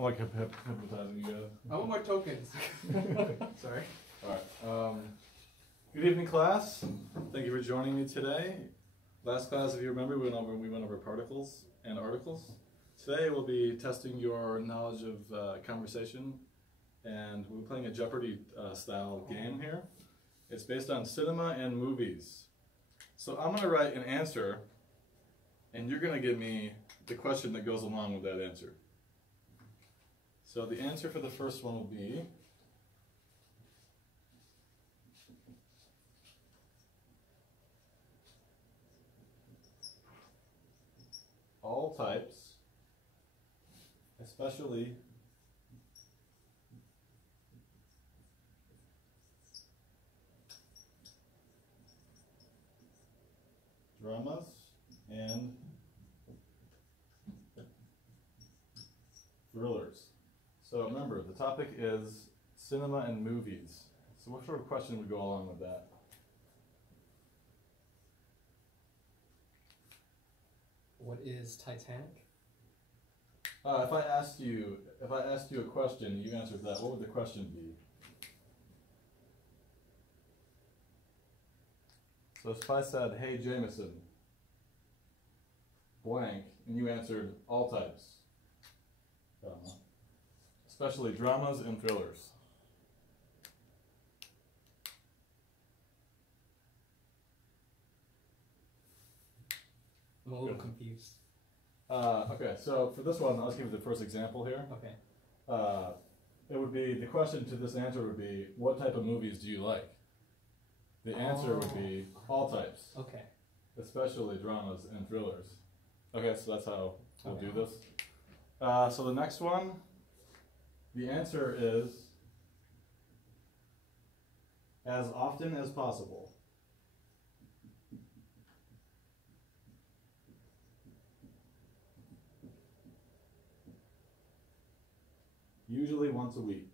I'm like hypnotizing you guys. I want more tokens. Sorry. Alright. Good evening, class. Thank you for joining me today. Last class, if you remember, we went over particles and articles. Today we'll be testing your knowledge of conversation, and we're playing a Jeopardy style game here. It's based on cinema and movies. So I'm going to write an answer, and you're going to give me the question that goes along with that answer. So the answer for the first one will be all types, especially dramas and thrillers. So remember, the topic is cinema and movies. So what sort of question would go along with that? What is Titanic? If I asked you a question, you answered that, what would the question be? So if I said, hey Jameson, blank, and you answered all types, especially dramas and thrillers. I'm a little confused. Okay, so for this one, I'll just give you the first example here. Okay. It would be, the question to this answer would be, what type of movies do you like? The answer would be all types. Okay. Especially dramas and thrillers. Okay, so that's how we'll do this. So the next one, the answer is as often as possible. Usually once a week.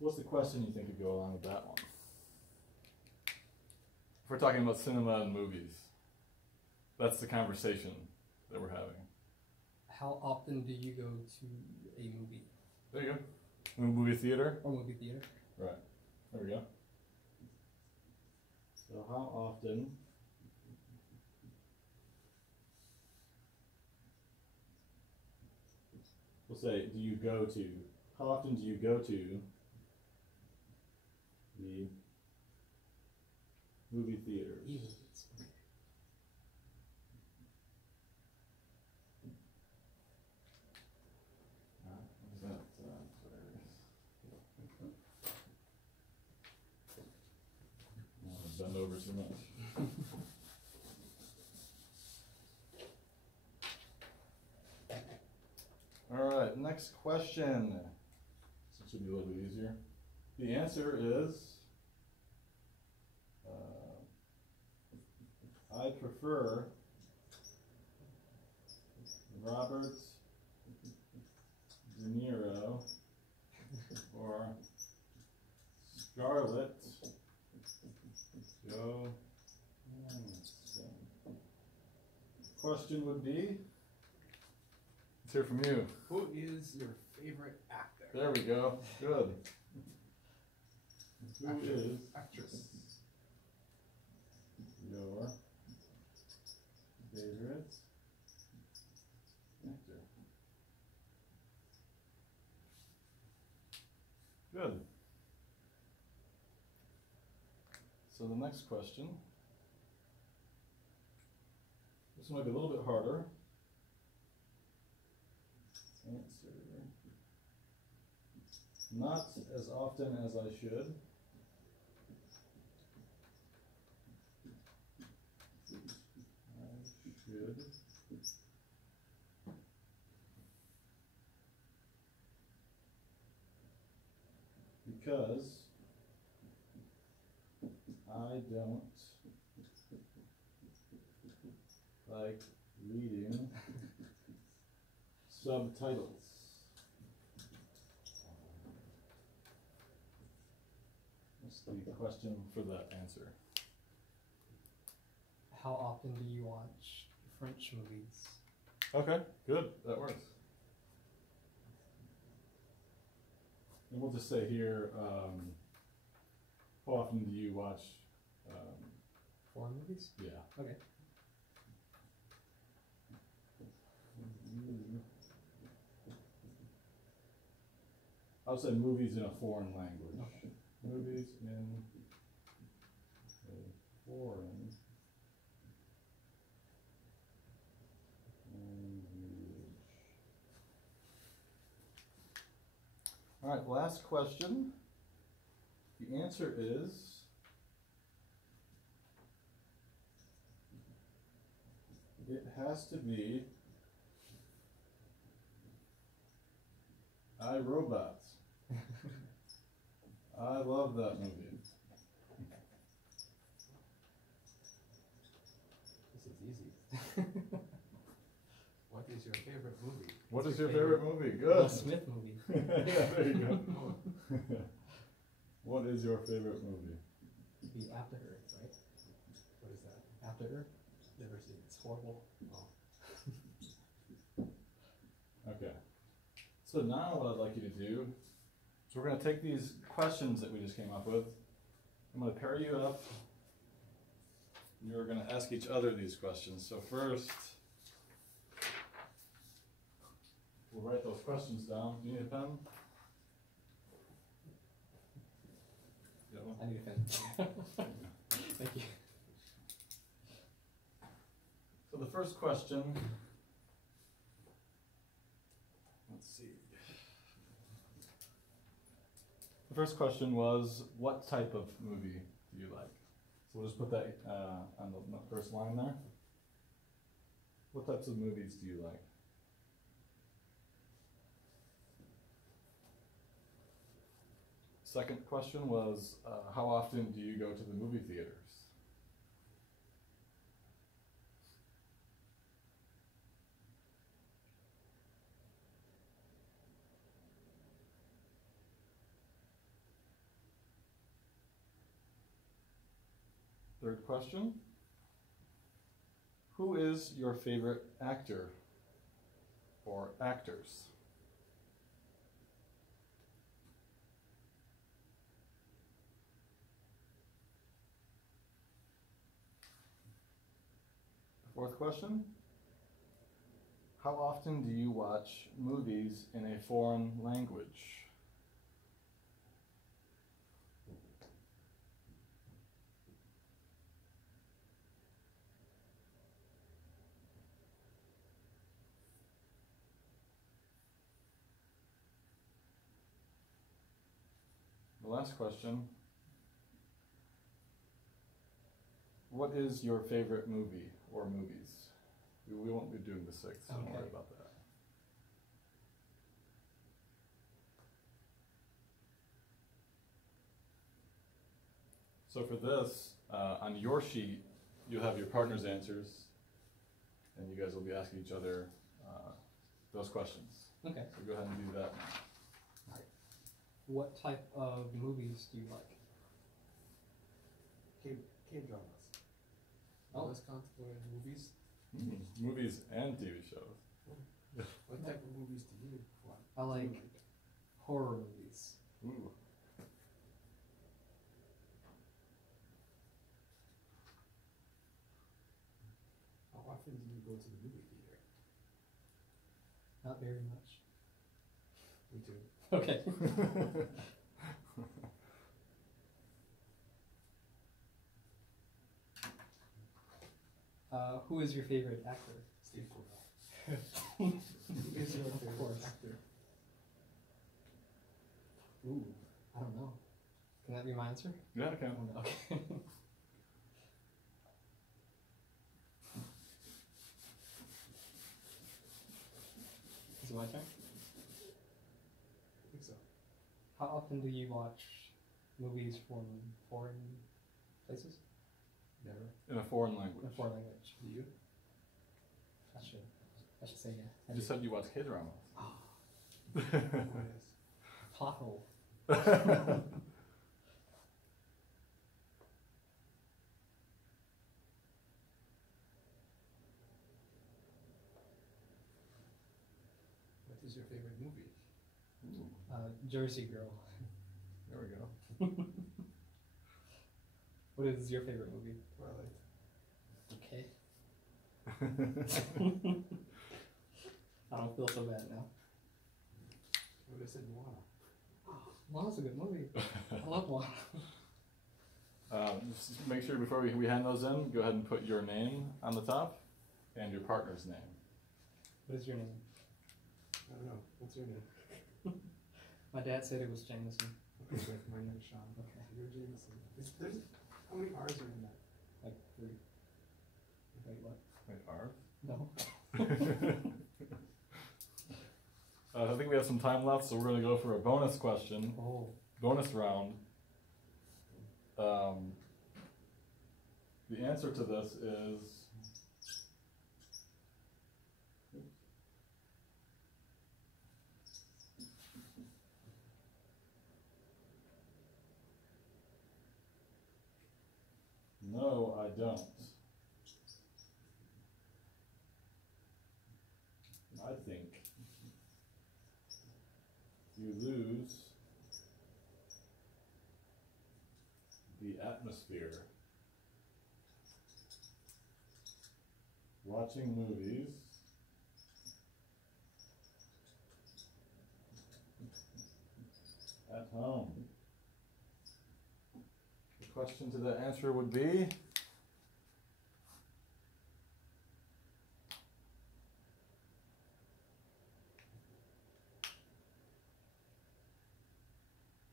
What's the question you think would go along with that one? If we're talking about cinema and movies, that's the conversation that we're having. How often do you go to a movie? There you go. Movie theater? Or movie theater? Right. There we go. So how often we'll say, do you go to, how often do you go to the movie theaters? Bend over too much. All right, next question. This should be a little bit easier. The answer is, I prefer Robert De Niro or Scarlett Johansson. Question would be, let's hear from you. Who is your favorite actor? There we go. Good. Who is actress? Your favorite actor? Good. So the next question, this might be a little bit harder. Answer, not as often as I should. Because I don't like reading subtitles. What's the question for that answer? how often do you watch French movies? Okay, good. That works. And we'll just say here, how often do you watch? Foreign movies? Yeah. Okay. I would say movies in a foreign language. Okay. Movies in a foreign language. All right, last question. The answer is it has to be iRobots. I love that movie. This is easy. What is your favorite movie? What is your favorite movie? Good. Will Smith movie. Yeah, there you go. What is your favorite movie? It'd be After Earth, right? What is that? After Earth? Never seen it. It's horrible. Oh. Okay. So now what I'd like you to do is we're going to take these questions that we just came up with. I'm going to pair you up. You're going to ask each other these questions. So first, we'll write those questions down. Do you need a pen? You got one? I need a pen. Thank you. So the first question, let's see. The first question was, what type of movie do you like? So we'll just put that on the first line there. What types of movies do you like? Second question was, how often do you go to the movie theaters? Third question, who is your favorite actor or actors? Fourth question, how often do you watch movies in a foreign language? The last question, what is your favorite movie or movies? We won't be doing the sixth, so don't worry Okay. about that. So for this, on your sheet, you'll have your partner's answers, and you guys will be asking each other those questions. Okay. So go ahead and do that now. What type of movies do you like? K-dramas. Oh. Those count for movies? Movies and TV shows. What type of movies do you want? I like horror movies. Ooh. How often do you go to the movie theater? Not very much. Me too. Okay. Who is your favorite actor? Steve Carell. Who is your Of favorite course. actor? Ooh, I don't know. Can that be my answer? Yeah, okay. Okay. Is it my turn? I think so. How often do you watch movies from foreign places? Never. In a foreign In language. a foreign language. Do you? I should say yeah. You just said you watch K-dramas. Oh, yes. Plot hole. What is your favorite movie? Jersey Girl. There we go. What is your favorite movie? Twilight. Okay. I don't feel so bad now. I would have said Moana. Moana's a good movie. I love Moana. Just make sure before we hand those in, go ahead and put your name on the top and your partner's name. What is your name? I don't know. What's your name? My dad said it was Jameson. Okay, great. My name is Sean. Okay. You're Jameson. How many R's are in that? Like 3. Wait, what? Wait, R? No. I think we have some time left, so we're going to go for a bonus question, Oh. bonus round. The answer to this is... No, I don't. I think you lose the atmosphere. Watching movies at home. The question to the answer would be,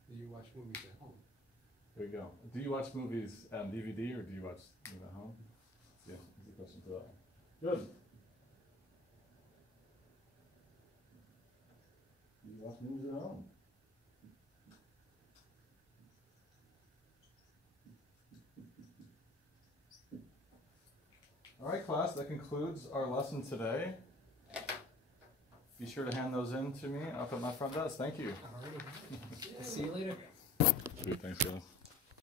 Do you watch movies at home? there you go. Do you watch movies on DVD or do you watch them at home? Yeah, that's the question for that one. Good. Do you watch movies at home? All right, class, that concludes our lesson today. Be sure to hand those in to me up at my front desk. Thank you. Alrighty. See you later. Sweet, thanks, guys.